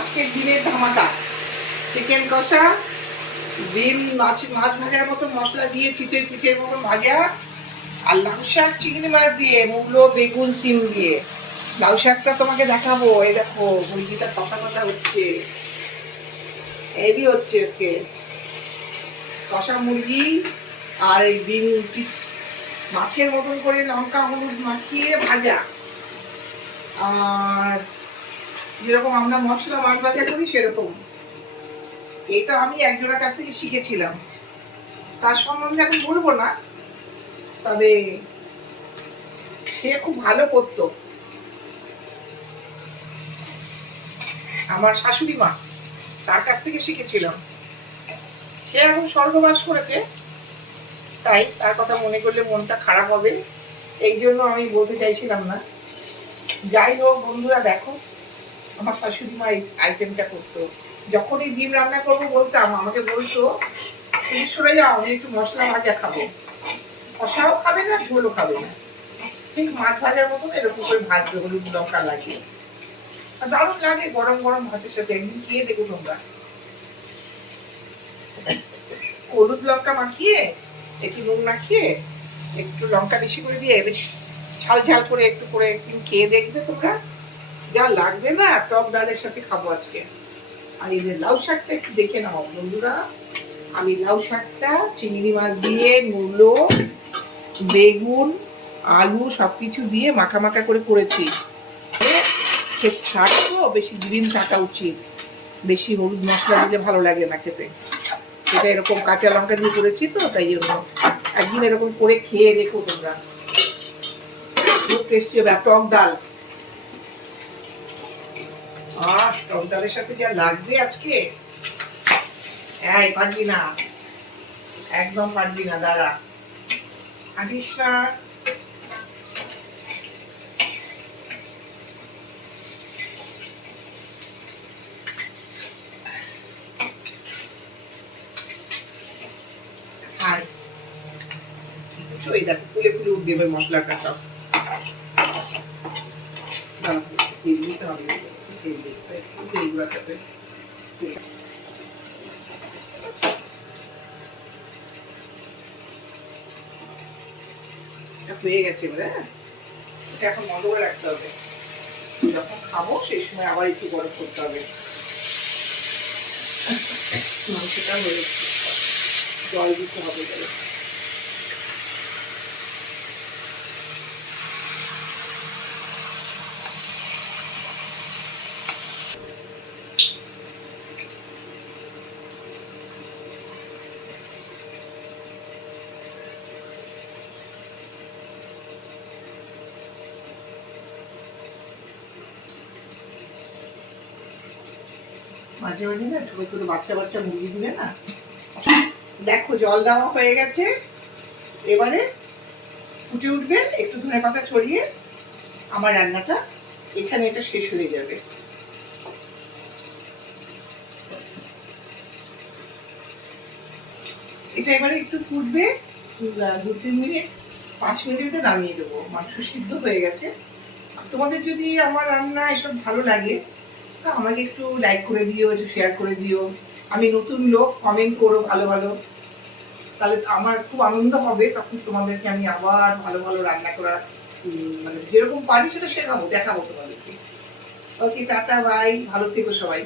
আজকের দিনের ধামাকা চিকেন কষা, ডিম মাছ ভাজার মতো মশলা দিয়ে চিতের পিঠের মতো ভাজা, আর লাউ শাক চিংড়ি মাছ দিয়ে, মূলো বেগুন সিম দিয়ে। লাউ শাকটা তোমাকে দেখাবো, এই দেখো মুরগিটা কষা কষা হচ্ছে, হেভি হচ্ছে আজকে কষা মুরগি। আর এই ডিম মাছের মতন করে লঙ্কা হলুদ মাখিয়ে ভাজা। আর যেরকম আমরা মশলা মাছ ভাজা করি সেরকম। এটা আমি একজনের কাছ থেকে শিখেছিলাম, তার সম্বন্ধে এখন বলবো না, তবে সে খুব ভালো করতো। আমার শাশুড়ি মা, তার কাছ থেকে শিখেছিলাম। সে এখন স্বর্গবাস করেছে, তাই তার কথা মনে করলে মনটা খারাপ হবে, এই জন্য আমি বলতে চাইছিলাম না। যাই হোক বন্ধুরা, দেখো আমার শাশুড়ি মা এই আইটেমটা করতো। যখনই ডিম রান্না করবো বলতাম, আমাকে বলতো তুমি সরে যাও, আমি একটু মশলা ভাজা খাবো। কষাও খাবে না, ঝোলও খাবে না, ঠিক মাছ ভাজার মতন এরকম করে ভাজবে, হলুদ লঙ্কা লাগিয়ে। আর দারুণ লাগে গরম গরম ভাতের সাথে, একদিন খেয়ে দেখো তোমরা। হলুদ লঙ্কা মাখিয়ে, একটু নুন মাখিয়ে, একটু লঙ্কা বেশি করে দিয়ে বেশ ঝাল ঝাল করে একটু করে একদিন খেয়ে দেখবে তোমরা, যা লাগবে না। টক ডালের সাথে খাবো আজকে। আর এই লাউ শাকটা একটু দেখে নাও বন্ধুরা, আমি লাউ শাকটা চিংড়ি মাছ দিয়ে, মূলো বেগুন আলু সবকিছু দিয়ে মাখা মাখা করে করেছি। শাক তো বেশি গ্রিন থাকা উচিত, বেশি হলুদ মশলা দিলে ভালো লাগে না খেতে। এটা এরকম কাঁচা লঙ্কা দিয়ে করেছি তো, তাই জন্য একদিন এরকম করে খেয়ে দেখো তোমরা, খুব টেস্টি হবে। টক ডাল, টক ডালের সাথে যা লাগবে আজকে, পারবি না, একদম পারবি না, দাঁড়া আনিস না। ওই দেখো ফুলে ফুলে উঠবে এবার মশলাটা সব। দিতে হবে হয়ে গেছে এবারে। এটা এখন বন্ধ করে রাখতে হবে, যখন খাবো সেই সময় আবার একটু গরম করতে হবে। মাংসটা হয়ে জল দিতে হবে। মাঝে মাঝে না ছোট ছোট বাচ্চা বাচ্চা মুরগি দিলে না। দেখো জল দেওয়া হয়ে গেছে, এবারে ফুটে উঠবে, একটু ধনেপাতা ছড়িয়ে আমার রান্নাটা এখানে এটা শেষ হয়ে যাবে। এটা এবারে একটু ফুটবে 2-3 মিনিট, 5 মিনিটে নামিয়ে দেবো। মাংস সিদ্ধ হয়ে গেছে। তোমাদের যদি আমার রান্না এসব ভালো লাগে তা আমাকে একটু লাইক করে দিও, একটু শেয়ার করে দিও। আমি নতুন লোক, কমেন্ট করো ভালো ভালো, তাহলে আমার খুব আনন্দ হবে। তখন তোমাদেরকে আমি আবার ভালো ভালো রান্না করা, মানে যেরকম পারি সেটা শেখাবো, দেখাবো তোমাদেরকে। ওকে, টাটা বাই, ভালো থেকো সবাই।